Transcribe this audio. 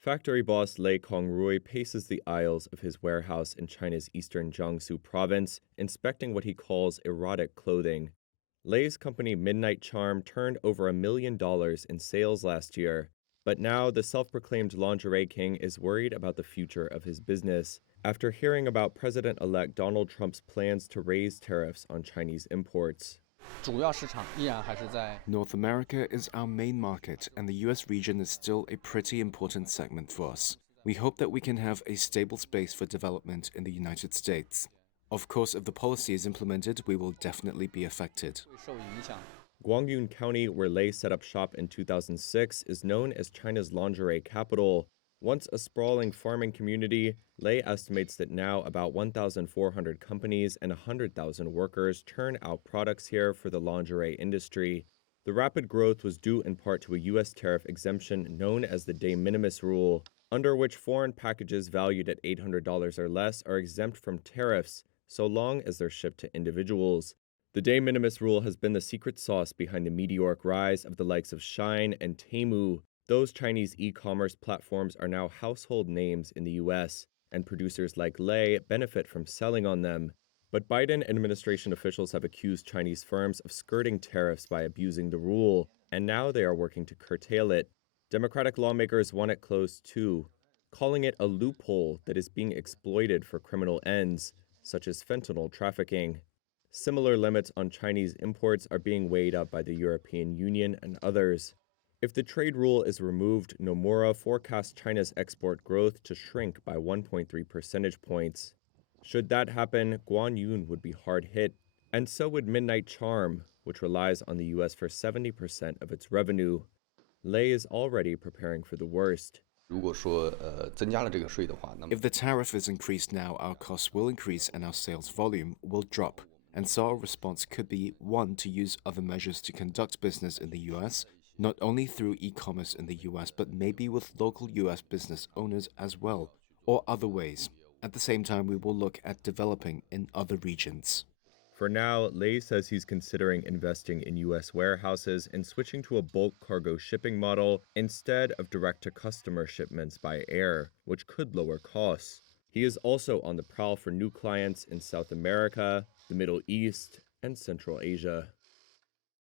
Factory boss Lei Congrui paces the aisles of his warehouse in China's eastern Jiangsu province, inspecting what he calls erotic clothing. Lei's company Midnight Charm turned over $1 million in sales last year, but now the self-proclaimed lingerie king is worried about the future of his business after hearing about President-elect Donald Trump's plans to raise tariffs on Chinese imports. North America is our main market, and the US region is still a pretty important segment for us. We hope that we can have a stable space for development in the United States. Of course, if the policy is implemented, we will definitely be affected. Guangyun County, where Lei set up shop in 2006, is known as China's lingerie capital. Once a sprawling farming community, Lei estimates that now about 1,400 companies and 100,000 workers turn out products here for the lingerie industry. The rapid growth was due in part to a U.S. tariff exemption known as the de minimis rule, under which foreign packages valued at $800 or less are exempt from tariffs, so long as they're shipped to individuals. The de minimis rule has been the secret sauce behind the meteoric rise of the likes of Shein and Temu. Those Chinese e-commerce platforms are now household names in the U.S., and producers like Lei benefit from selling on them. But Biden administration officials have accused Chinese firms of skirting tariffs by abusing the rule, and now they are working to curtail it. Democratic lawmakers want it closed too, calling it a loophole that is being exploited for criminal ends, such as fentanyl trafficking. Similar limits on Chinese imports are being weighed up by the European Union and others. If the trade rule is removed, Nomura forecasts China's export growth to shrink by 1.3 percentage points. Should that happen, Guanyun would be hard hit, and so would Midnight Charm, which relies on the U.S. for 70% of its revenue. Lei is already preparing for the worst. If the tariff is increased now, our costs will increase and our sales volume will drop. And so our response could be, one, to use other measures to conduct business in the U.S., not only through e-commerce in the US, but maybe with local US business owners as well, or other ways. At the same time, we will look at developing in other regions. For now, Lei says he's considering investing in US warehouses and switching to a bulk cargo shipping model instead of direct-to-customer shipments by air, which could lower costs. He is also on the prowl for new clients in South America, the Middle East, and Central Asia.